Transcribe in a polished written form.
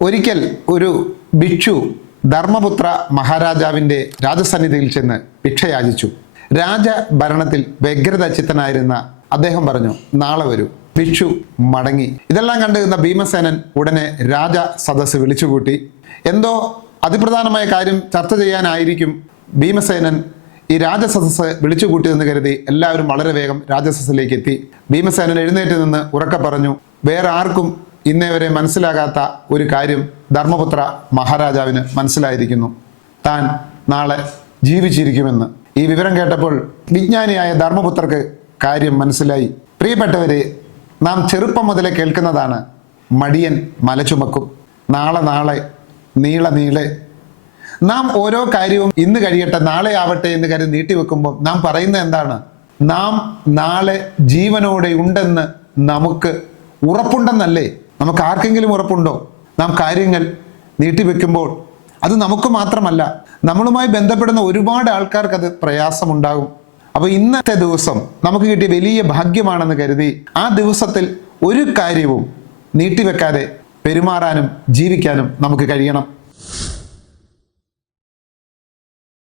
ഒരിക്കൽ ഒരു ഭിക്ഷു ധർമ്മപുത്ര മഹാരാജാവിൻ്റെ രാജസന്നിധിയിൽ ചെന്ന് ഭിക്ഷയാചിച്ചു. രാജഭരണത്തിൽ വ്യഗ്രത ചിത്തനായിരുന്ന അദ്ദേഹം പറഞ്ഞു, നാളെ വരൂ. ഭിക്ഷു മടങ്ങി. ഇതെല്ലാം കണ്ടിരുന്ന ഭീമസേനൻ ഉടനെ രാജ സദസ്സ് വിളിച്ചുകൂട്ടി. എന്തോ അതിപ്രധാനമായ കാര്യം ചർച്ച ചെയ്യാനായിരിക്കും ഭീമസേനൻ ഈ രാജസദസ്സ് വിളിച്ചുകൂട്ടിയെന്ന് കരുതി എല്ലാവരും വളരെ വേഗം രാജസദസ്സിലേക്ക് എത്തി. ഭീമസേനൻ എഴുന്നേറ്റ് നിന്ന് ഉറക്കെ പറഞ്ഞു, വേറെ ആർക്കും ഇന്നേ വരെ മനസ്സിലാകാത്ത ഒരു കാര്യം ധർമ്മപുത്ര മഹാരാജാവിന് മനസ്സിലായിരിക്കുന്നു. താൻ നാളെ ജീവിച്ചിരിക്കുമെന്ന്. ഈ വിവരം കേട്ടപ്പോൾ വിജ്ഞാനിയായ ധർമ്മപുത്രർക്ക് കാര്യം മനസ്സിലായി. പ്രിയപ്പെട്ടവരെ, നാം ചെറുപ്പം മുതലേ കേൾക്കുന്നതാണ്, മടിയൻ മല ചുമക്കും, നാളെ നാളെ നീള നീളെ. നാം ഓരോ കാര്യവും ഇന്ന് കഴിയട്ടെ നാളെ ആവട്ടെ എന്ന് കരുതി നീട്ടിവെക്കുമ്പോൾ നാം പറയുന്നത് എന്താണ്? നാം നാളെ ജീവനോടെ ഉണ്ടെന്ന് നമുക്ക് ഉറപ്പുണ്ടെന്നല്ലേ? നമുക്ക് ആർക്കെങ്കിലും ഉറപ്പുണ്ടോ? നാം കാര്യങ്ങൾ നീട്ടിവെക്കുമ്പോൾ അത് നമുക്ക് മാത്രമല്ല, നമ്മളുമായി ബന്ധപ്പെടുന്ന ഒരുപാട് ആൾക്കാർക്ക് അത് പ്രയാസമുണ്ടാകും. അപ്പോൾ ഇന്നത്തെ ദിവസം നമുക്ക് കിട്ടിയ വലിയ ഭാഗ്യമാണെന്ന് കരുതി ആ ദിവസത്തിൽ ഒരു കാര്യവും നീട്ടിവെക്കാതെ പെരുമാറാനും ജീവിക്കാനും നമുക്ക് കഴിയണം.